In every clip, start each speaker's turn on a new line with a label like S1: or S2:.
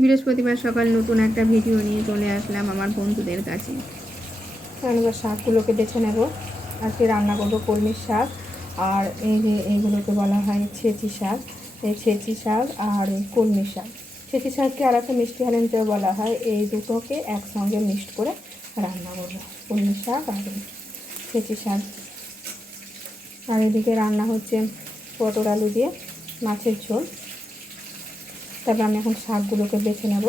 S1: বৃহস্পতিবার সকাল নতুন একটা ভিডিও নিয়ে চলে আসলাম আমার বন্ধুদের কাছে।
S2: এখন এবার শাকগুলোকে বেছে নেব। আজকে রান্না করব কলমির শাক, আর এই যে এইগুলোকে বলা হয় ছেঁচি শাক। এই ছেঁচি শাক আর কলমি শাক। ছেঁচি শাককে আর একটা মিষ্টি হালেনতেও বলা হয়। এই দুটোকে একসঙ্গে মিক্সড করে রান্না করব। কলমি শাক আর ছেঁচি শাক। আর এদিকে রান্না হচ্ছে পটল আলু দিয়ে মাছের ঝোল। তারপর আমি এখন শাকগুলোকে বেছে নেব।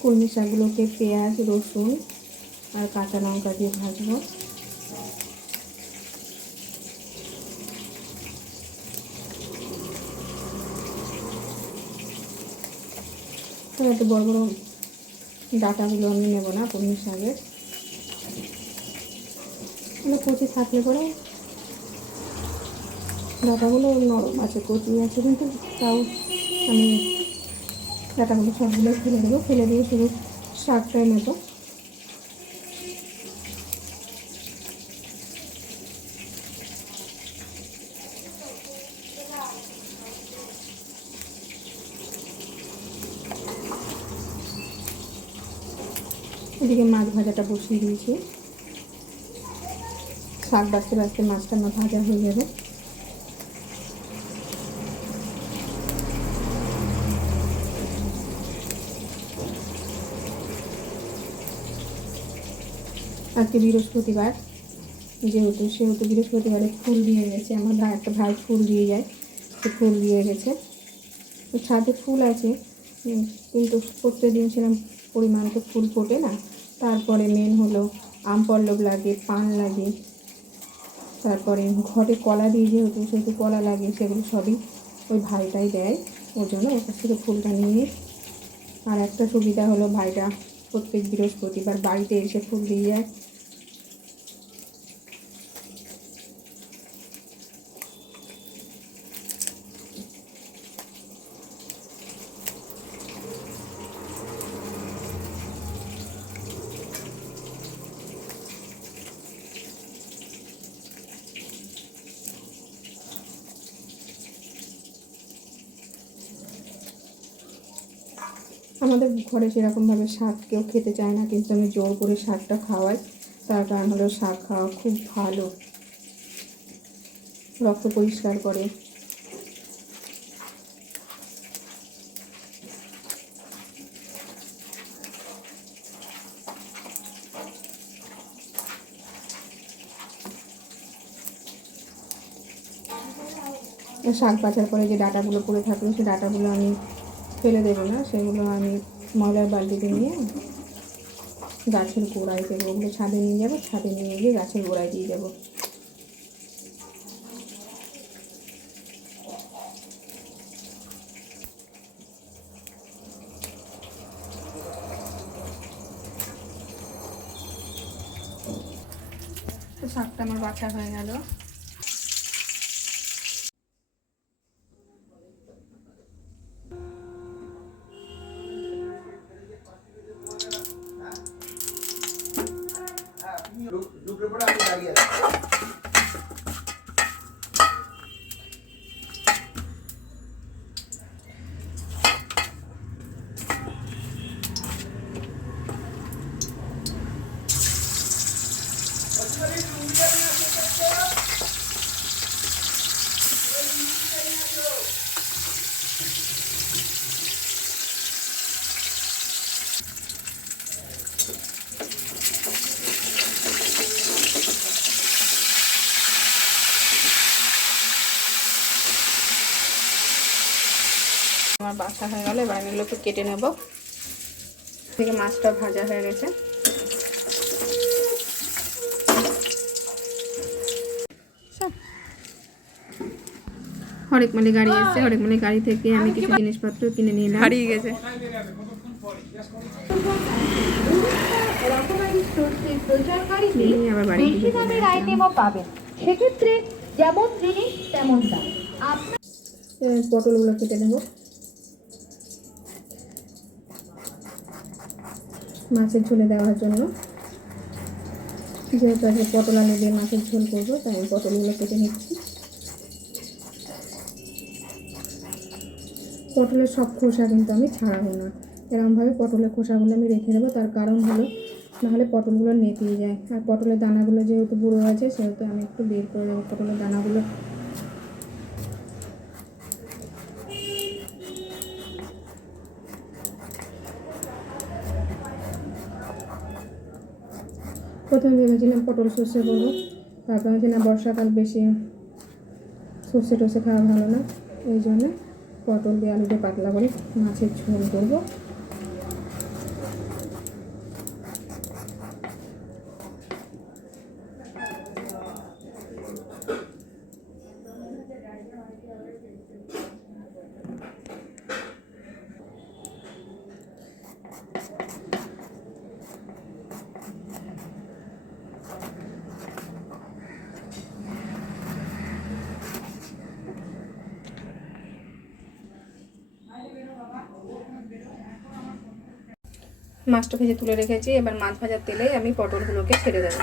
S2: কলমি শাকগুলোকে পেঁয়াজ, রসুন আর কাঁচা লঙ্কা দিয়ে ভাজবো। এত বড় বড় ডাটাগুলো আমি নেব না কলমি শাকের। মানে কচি থাকলে পরে ডাটাগুলো নরম আছে, কচি আছে কিন্তু তাও আমি ডাটাগুলো সবগুলো ফেলে দেবো। ফেলে দিয়ে শুধু শাকটাই নেব। এদিকে মাছ ভাজাটা বসিয়ে দিয়েছি। শাক বাঁচতে বাঁচতে মাছটা না ভাজা হয়ে যাবে। আজকে বৃহস্পতিবার, যেহেতু সেহেতু বৃহস্পতিবারে ফুল দিয়ে গেছে, আমার ভাই, একটা ভাই ফুল দিয়ে যায়, সে ফুল দিয়ে গেছে। তো ছাদে ফুল আছে কিন্তু প্রত্যেক দিন সেরকম পরিমাণ তো ফুল ফোটে না। তারপরে মেন হলো আম পল্লব লাগে, পান লাগে তারপরে ঘরে কলা দিয়ে যেহেতু, সেহেতু কলা লাগে, সেগুলো সবই ওই ভাইটাই দেয়। ওর জন্য ওর কাছ থেকে ফুলটা নিয়ে আর একটা সুবিধা হলো ভাইটা প্রত্যেক বৃহস্পতিবার বাড়িতে এসে ফুল দিয়ে যায়। আমাদের ঘরে সেরকমভাবে শাক কেউ খেতে চায় না, কিন্তু আমি জোর করে শাকটা খাওয়াই। তার কারণ হলো শাক খাওয়া খুব ভালো। রক্ত পরিষ্কার করে। শাক বাছার পরে যে ডাটাগুলো পড়ে থাকল সেই ডাটাগুলো আমি ফেলে দেবো না, সেগুলো আমি ময়লার বালতিতে নিয়ে গাছের গোড়ায় দেবো। ওগুলো ছাদে নিয়ে যাব, ছাদে নিয়ে গিয়ে গাছের গোড়ায় দিয়ে যাব শাকটা আমার বাছা হয়ে গেল। আমার বাছা হয়ে গেলে এবার এগুলোকে কেটে নেব। থেকে মাছটা ভাজা হয়ে গেছে।
S1: হরেক মালি গাড়ি এসছে হরেক মালি গাড়ি থেকে আমি কিছু জিনিসপত্র কিনে নিলাম।
S2: হারিয়ে গেছে।
S1: নিয়ে আবার বাড়ি
S3: পাবেন। সেক্ষেত্রে যেমন জিনিস তেমন দাম
S2: পটলগুলো কেটে নেব। মাছের ঝোলে দেওয়ার জন্য।
S4: যেহেতু আজকে পটল আলু দিয়ে মাছের ঝোল করব, তাই আমি পটলগুলো কেটে নিচ্ছি। পটলের সব খোসা কিন্তু আমি ছাড়াবো না। এরকমভাবে পটলের খোসাগুলো আমি রেখে দেবো। তার কারণ হলো, নাহলে পটলগুলো নেতিয়ে যায়। আর পটলের দানাগুলো যেহেতু বুড়ো আছে সেহেতু আমি একটু বের করে দেবো পটলের দানাগুলো। প্রথমে ভেবেছিলাম পটল সর্ষে করব। তারপর হচ্ছে না বর্ষাকাল বেশি সর্ষে টর্ষে খাওয়া ভালো না। এই জন্যে পটল দিয়ে আলুটা পাতলা করে মাছের ঝোল করব।
S2: মাছটা ভেজে তুলে রেখেছি, এবার মাছ ভাজার তেলে আমি পটলগুলোকে ছেড়ে দেব।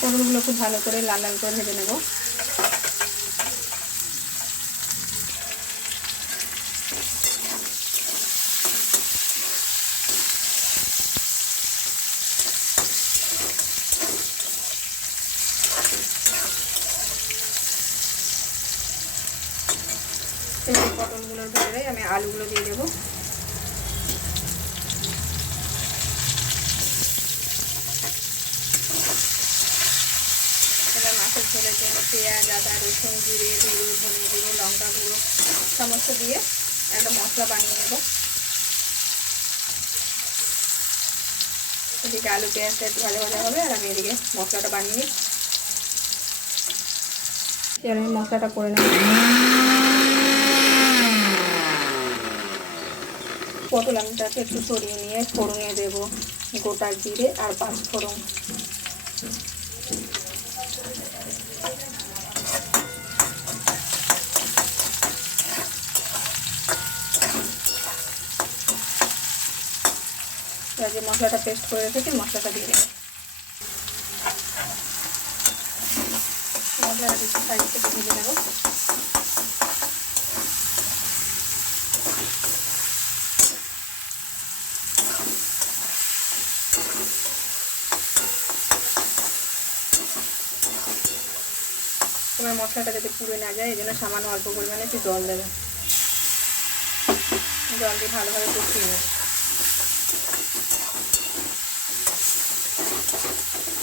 S2: পটলগুলো খুব ভালো করে লাল লাল করে ভেজে নেব এবার পটলগুলোর ভিতরে আমি দিয়ে দেবো। এবার মাছের ঝোলের জন্য পেঁয়াজ, আদা, রসুন, জিরে জিরে, ধনে জিরে লঙ্কা গুঁড়ো, সমস্ত দিয়ে একটা মশলা বানিয়ে নেব। এদিকে আলু পেঁয়াজটা একটু ভাজা ভাজা হবে, আর আমি এদিকে মশলাটা বানিয়ে নিই আমি মশলাটা করে নেব। পটল আলুটাকে একটু সরিয়ে নিয়ে ফোড়নে দেব গোটা জিরে আর পাঁচ ফোড়ন। এবার যে মশলাটা পেস্ট করে রেখেছি, মশলাটা দিয়ে দেবো। মশলাটা কিছু সাইড থেকে ভেজে এবার মশলাটা যাতে পুড়ে না যায় এই জন্য সামান্য অল্প পরিমাণে একটু জল দেবে। জল দিয়ে ভালোভাবে কষিয়ে নেবে।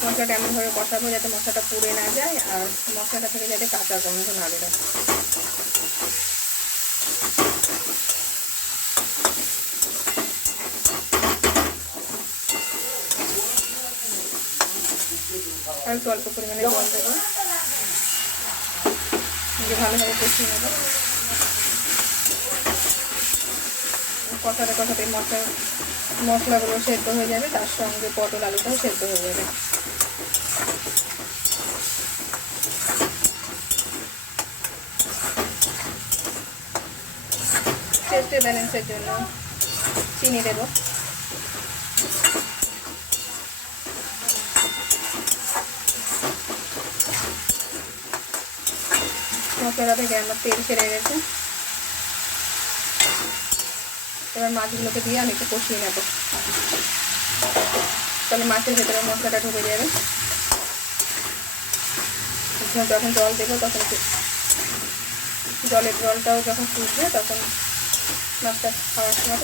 S2: মশলাটা এমনভাবে কষাবো যাতে মশলাটা পুড়ে না যায় আর মশলাটা থেকে যাতে কাঁচা গন্ধ না বেরোয়। আর একটু অল্প পরিমাণে জল দেবো। নিজে ভালোভাবে কষিয়ে নেব কষাতে কষাতে মশলা মশলাগুলো সেদ্ধ হয়ে যাবে, তার সঙ্গে পটল আলুটাও সেদ্ধ হয়ে যাবে। টেস্টের ব্যালেন্সের জন্য চিনি দেবো। মশলাটা থেকে আমার তেল ছেড়ে গেছে। এবার মাছগুলোকে দিয়ে আমি একটু কষিয়ে নেব। তাহলে মাছের ভেতরে মশলাটা ঢুকে যাবে। যখন জল দেবো তখন জলের জলটাও যখন ফুটবে তখন মাছটা খাওয়ার সময়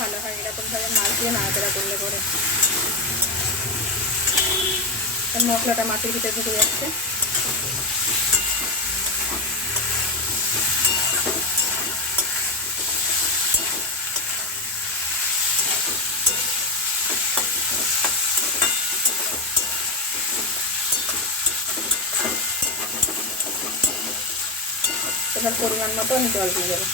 S2: ভালো হয়, এরকমভাবে মাছ দিয়ে নাড়াচাড়া করলে পরে। মশলাটা মাছের ভিতরে ঢুকে যাচ্ছে। এবার পরিমাণ মতো আমি জল দিয়ে দেবো।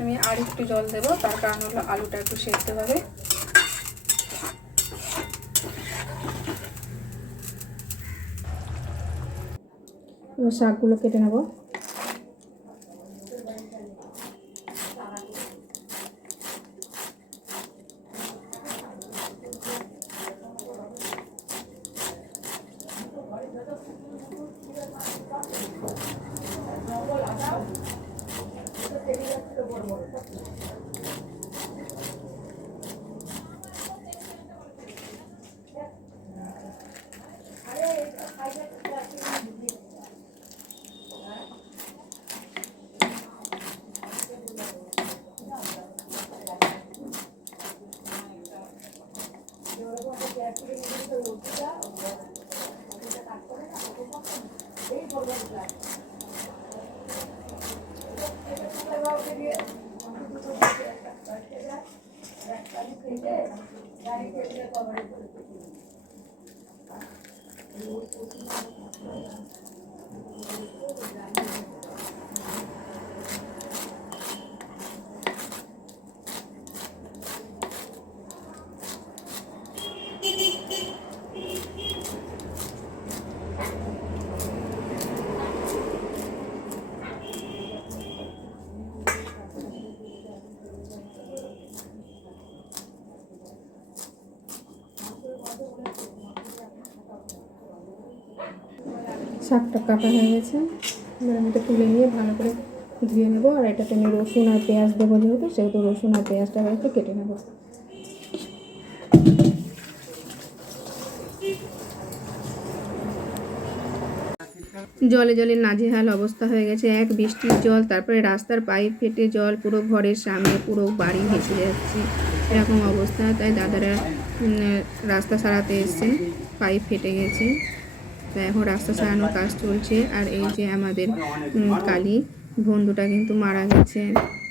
S1: আমি আর একটু জল দেবো, তার কারণ হলো আলুটা একটু সেদ্ধ হবে।
S2: শাকগুলো কেটে নেব। Thank you. শাকটা কাটা হয়ে গেছে। এবার আমি এটা তুলে নিয়ে ভালো করে ধুয়ে নেব। আর এটাতে আমি রসুন আর পেঁয়াজ দেবো যেহেতু, সেহেতু রসুন আর পেঁয়াজটা আবার একটু কেটে নেব। জলে জলে নাজেহাল অবস্থা হয়ে গেছে। এক বৃষ্টির জল, তারপরে রাস্তার পাইপ ফেটে জল পুরো ঘরের সামনে পুরো বাড়ি ভেসে যাচ্ছে। এরকম অবস্থা। তাই দাদারা রাস্তা সারাতে এসছেন, পাইপ ফেটে গেছে। তো এখন রাস্তা সারানোর কাজ চলছে। আর এই যে আমাদের কালী, বন্ধুটা কিন্তু মারা গেছে।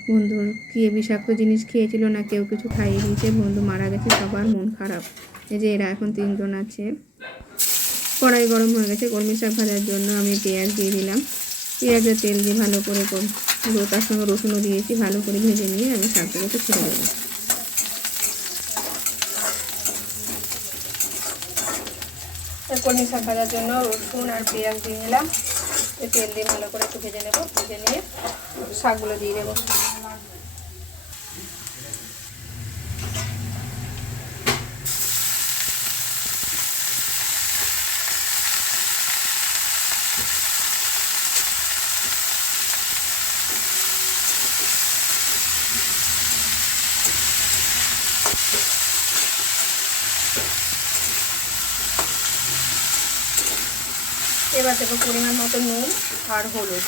S2: বন্ধুর কি বিষাক্ত জিনিস খেয়েছিল না কেউ কিছু খাইয়ে দিয়েছে, বন্ধু মারা গেছে, সবার মন খারাপ। এই যে এরা এখন তিনজন আছে। কড়াই গরম হয়ে গেছে, কলমি শাক ভাজার জন্য আমি পেঁয়াজ দিয়ে দিলাম। পেঁয়াজের তেল দিয়ে ভালো করে তার সঙ্গে রসুনও দিয়েছি, ভালো করে ভেজে নিয়ে আমি শাকগুলোকে ছেড়ে দেবো
S1: কলমি শাক ভাজার জন্য রসুন আর পেঁয়াজ দিয়ে নিলাম। তেল দিয়ে ভালো করে একটু ভেজে নেব। ভেজে নিয়ে শাকগুলো দিয়ে দেবো। এবার দেবো পরিমাণ মতো নুন আর হলুদ।